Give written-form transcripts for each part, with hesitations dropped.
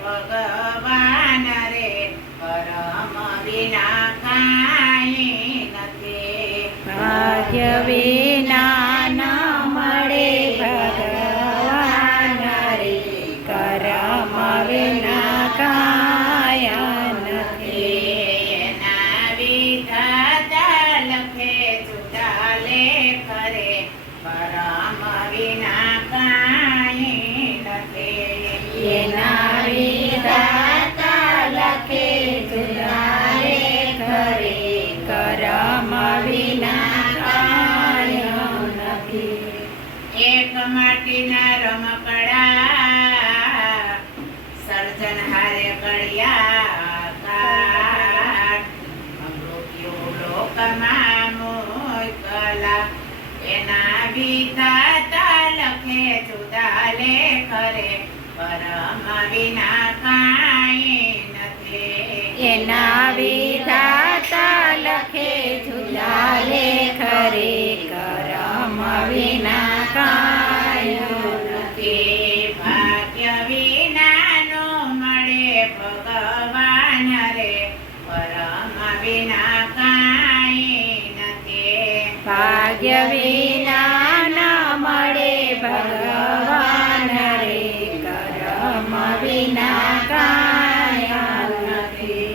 ભગવાન રે કરમ વિના કાંઈ નથી. ભાગ્ય વિના ન મળે ભગવાન રે કરમ વિના કાંઈ નથી. એના વિધાતા લખે જુદા લેખ રે કરમ વિના કાંઈ નથી. એના વિધાતા લખે જુદા લેખ રે કરમ વિના કાંઈ નથી. એક માટીના રમકડા સર્જન હારે કળિયા કાઢ મૃત્યુ લોકમાં મોકલા. એના વિધાતા લખે જુદા લેખ રે કરમ વિના કાંઈ નથી. એના વિધાતા લખે જુદા લેખ રે કરમ વિના કાંઈ નથી. ભાગ્ય વિના નો મળે ભગવાન રે કરમ વિના કાંઈ નથી. ભાગ્ય વિના ન મળે ભગવાન રે કરમ વિના કાંઈ નથી.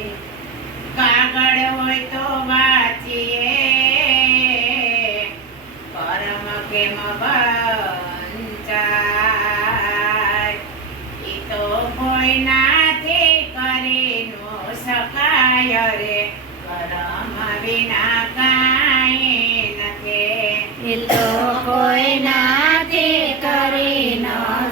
કાગળ હોય તો વાંચીએ કરમ કેમ વંચાય. ઈ તો કોઈનાથી કરી નો શકાય રે કરમ વિના કાંઈ નથી. એ તો કોઈનાથી કરી ન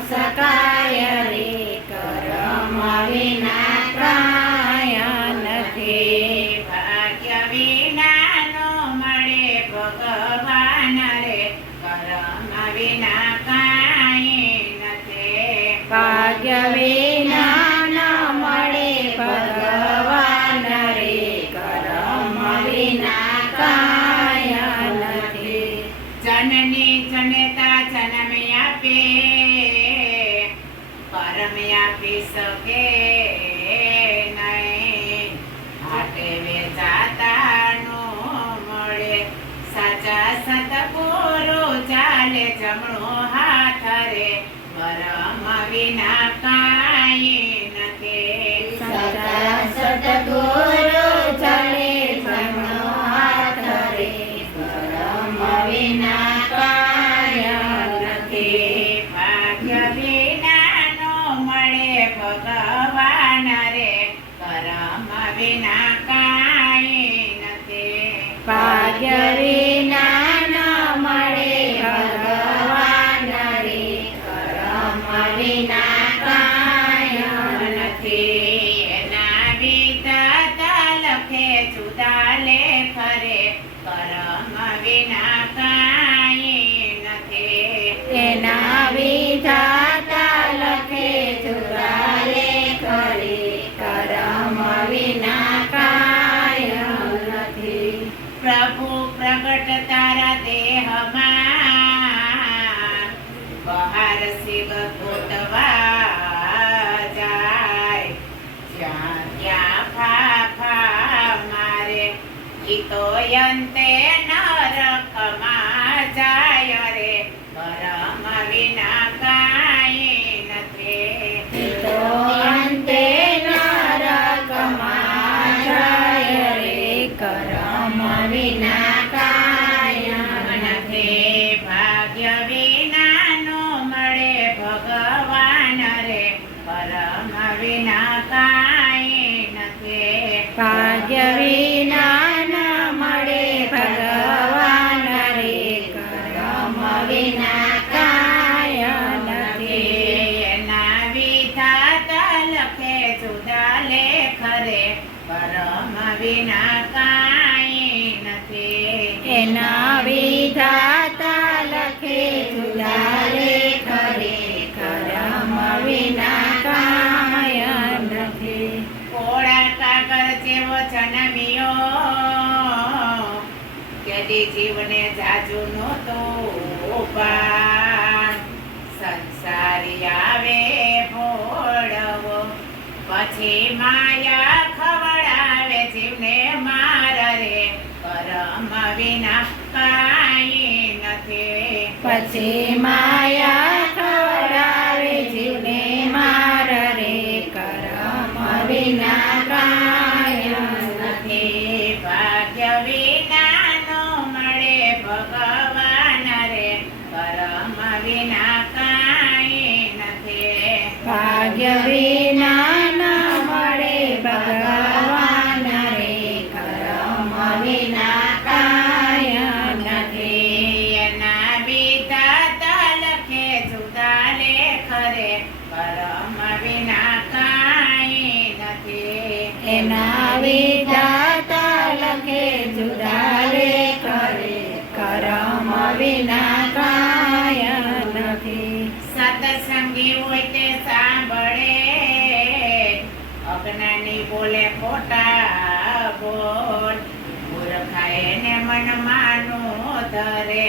શકાય રે કરમ વિના કાંઈ નથી. ભાગ્ય વિના નો મળે ભગવાન રે કરમ વિના કાંઈ નથી. ભાગ્ય વિના ન મળે ભગવાન રે કરમ વિના કાંઈ નથી. જનની જનતા જન્મ આપે કરમ આપી શકે નહીં. હાટે વેચાતા નો મળે સાચા સતગુરુ ચાલે જમણો હાથ રે કરમ વિના કાંઈ નથી. સદા સદગુરુ ચલે જમણો હાથ રે કરમ વિના કાંઈ નથી. ભાગ્ય વિના નો મળે ભગવાન રે કરમ વિના કાંઈ નથી. ભાગ્ય વિના ન મળે ભગવાન રે કરમ વિના કાંઈ નથી. એના વિધાતા લખે જુદા લેખ રે કરમ વિના કાંઈ નથી. એના વિધાતા લખે જુદા લેખ રે કરમ વિના કાંઈ નથી. પ્રભુ પ્રગટ તારા દેહમાં બહાર શિવ ગોતવા જાય. જ્યાં ત્યાં ફાફા મારે ઈ તો અંતે નરકમાં જાય રે કરમ વિના કાંઈ નથી. તો અંતે નરકમાં જાય રે કરમ વિના કાંઈ નથી. ભાગ્ય વિના નો મળે ભગવાન રે કરમ વિના કાંઈ નથી. ભાગ્ય વિના ન મળે ભગવાન રે કરમ વિના કાંઈ નથી. એના વિધાતા લખે જુદા લેખ રે કરમ વિના કાંઈ નથી. એના વિધાતા લખે જુદા લેખ રે કરમ વિના કાંઈ નથી. કોળા કાગળ જેવો જન્મ્યો કેદી જીવને જાજુ નહોતો ભાન. સંસારી આવે ભોળવો પછી માયા ખવડાવે જીવને માર રે કર્મ વિના કાંઈ નથી પછી માયા ખવડાવે જીવને માર રે કર્મ વિના કાંઈ નથી ભાગ્ય વિના નો મળે ભગવાન રે કર્મ વિના કાંઈ નથી ભાગ્ય વિના ન મળે ભગવાન રે કર્મ વિના કાંઈ નથી એના વિધાતા લખે જુદા લેખ રે કર્મ વિના કાંઈ નથી એના વિધાતા લખે જુદા લેખ રે કર્મ વિના કાંઈ નથી સત્સંગી હોય તે સાંભળે અજ્ઞાની બોલે ખોટા બોલ મૂર્ખાએ ને મનમાં નો ધરે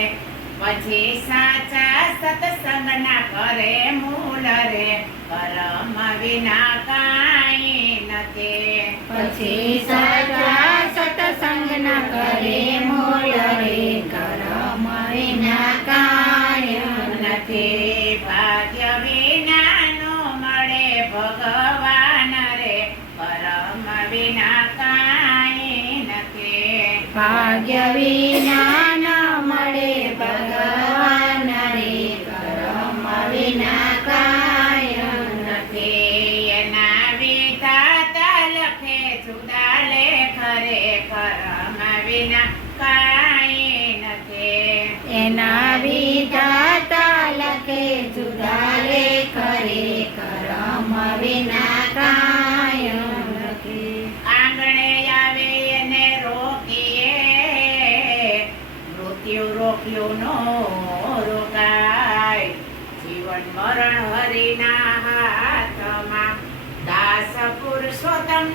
પછી સાચા સત્સંગ ના કરે મૂળ રે કર્મ વિના કાંઈ નથી પછી સાચા સત્સંગ ના કરે મૂળ રે કર્મ વિના કાંઈ નથી ભાગ્ય વિના નો મળે ભગવાન રે કર્મ વિના કાંઈ નથી ભાગ્ય વિના ન મળે ભગવાન રે કર્મ વિના કાંઈ નથી એના વિધાતા લખે જુદા લેખ રે કર્મ વિના કાંઈ નથી એના વિધાતા લખે જુદા લેખ રે કર્મ વિના કાંઈ નથી આંગણે આવે એને રોકીએ મૃત્યુ રોક્યું નો રોકાય જીવન મરણ હરિના હાથમાં દાસ પુરુષોત્તમ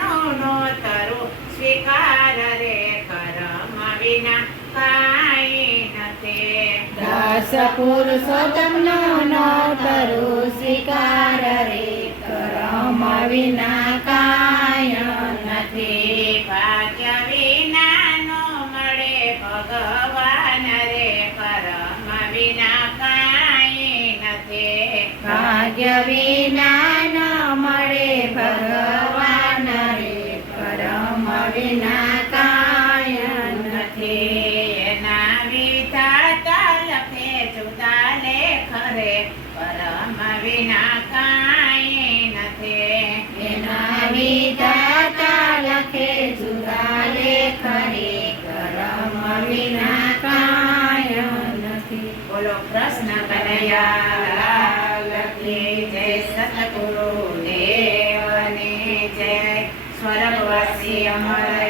નો તરુ સ્વીકાર રે કર્મ વિના કાંઈ નથી દાસ પુરુષોત્તમનો નો તરુ સ્વીકાર રે કર્મ વિના કાંઈ નથી ભાગ્ય વિના નો મળે ભગવાન રે કર્મ વિના કાંઈ નથી ભાગ્ય વિના ન મળે ભગવાન રે કર્મ વિના કાંઈ નથી એના વિધાતા લખે જુદા લેખ રે કર્મ વિના કાંઈ નથી એના વિધાતા લખે જુદા લેખ રે કર્મ વિના કાંઈ નથી બોલો કૃષ્ણ કનૈયા લાલ કી જય સતગુરુ દેવની જય સ્વર્ગવાસી અમર